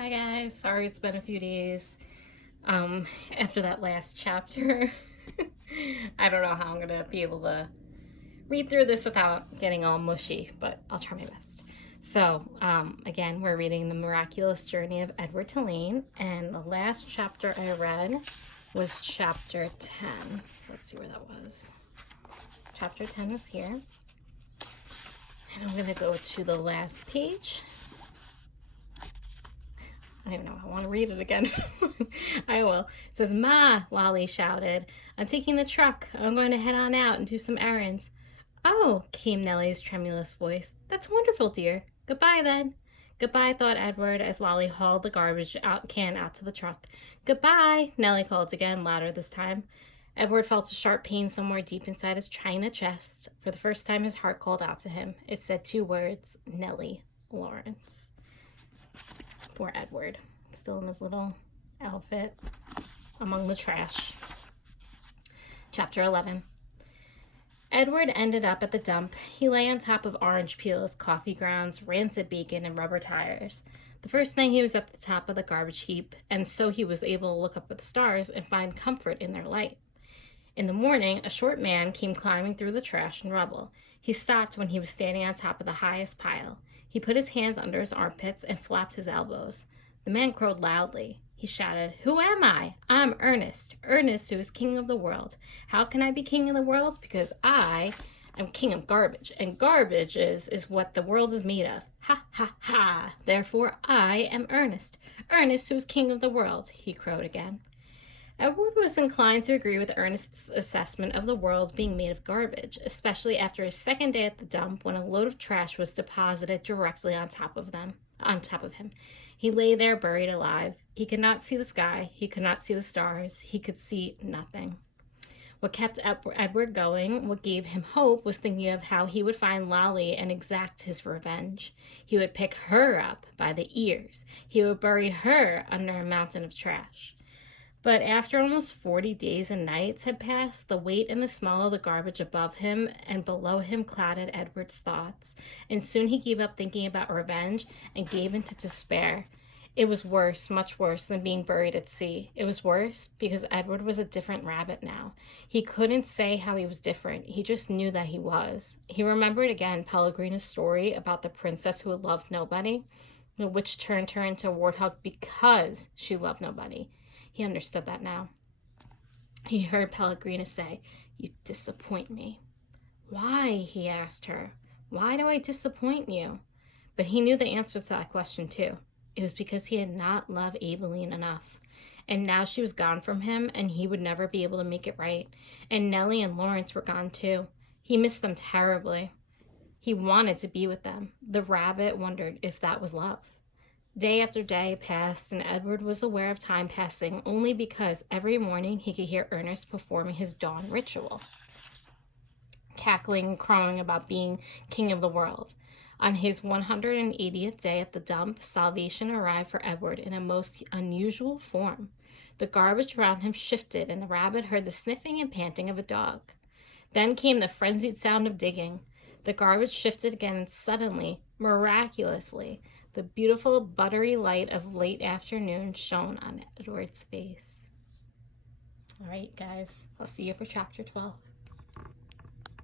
Hi guys, sorry it's been a few days after that last chapter. I don't know how I'm gonna be able to read through this without getting all mushy, but I'll try my best. So again, we're reading The Miraculous Journey of Edward Tulane, and the last chapter I read was chapter 10. So let's see where that was. Chapter 10 is here. And I'm gonna go to the last page. I don't even know if I want to read it again. I will. It says, "Ma," Lolly shouted. "I'm taking the truck. I'm going to head on out and do some errands." "Oh," came Nellie's tremulous voice. "That's wonderful, dear. Goodbye, then." "Goodbye," thought Edward as Lolly hauled the garbage can out to the truck. "Goodbye," Nellie called again, louder this time. Edward felt a sharp pain somewhere deep inside his china chest. For the first time, his heart called out to him. It said two words: Nellie Lawrence. Poor Edward, still in his little outfit among the trash. Chapter 11. Edward ended up at the dump. He lay on top of orange peels, coffee grounds, rancid bacon, and rubber tires. The first night he was at the top of the garbage heap, and so he was able to look up at the stars and find comfort in their light. In the morning, a short man came climbing through the trash and rubble. He stopped when he was standing on top of the highest pile. He put his hands under his armpits and flapped his elbows. The man crowed loudly. He shouted, "Who am I? I'm Ernest. Ernest, who is king of the world. How can I be king of the world? Because I am king of garbage, and garbage is what the world is made of. Ha, ha, ha! Therefore I am Ernest. Ernest, who is king of the world," he crowed again. Edward was inclined to agree with Ernest's assessment of the world being made of garbage, especially after his second day at the dump when a load of trash was deposited directly on top of him. He lay there buried alive. He could not see the sky. He could not see the stars. He could see nothing. What kept Edward going, what gave him hope, was thinking of how he would find Lolly and exact his revenge. He would pick her up by the ears. He would bury her under a mountain of trash. But after almost 40 days and nights had passed, the weight and the smell of the garbage above him and below him clouded Edward's thoughts, and soon he gave up thinking about revenge and gave into despair. It was worse, much worse, than being buried at sea. It was worse because Edward was a different rabbit now. He couldn't say how he was different. He just knew that he was. He remembered again Pellegrina's story about the princess who loved nobody, the witch turned her into a warthog because she loved nobody. He understood that now. He heard Pellegrina say, "You disappoint me." "Why?" he asked her. "Why do I disappoint you?" But he knew the answer to that question too. It was because he had not loved Aileen enough. And now she was gone from him, and he would never be able to make it right. And Nellie and Lawrence were gone too. He missed them terribly. He wanted to be with them. The rabbit wondered if that was love. Day after day passed, and Edward was aware of time passing only because every morning he could hear Ernest performing his dawn ritual, cackling and crowing about being king of the world. On his 180th day at the dump, salvation arrived for Edward in a most unusual form. The garbage around him shifted, and the rabbit heard the sniffing and panting of a dog. Then came the frenzied sound of digging. The garbage shifted again, and suddenly, miraculously, the beautiful buttery light of late afternoon shone on Edward's face. All right, guys, I'll see you for chapter 12.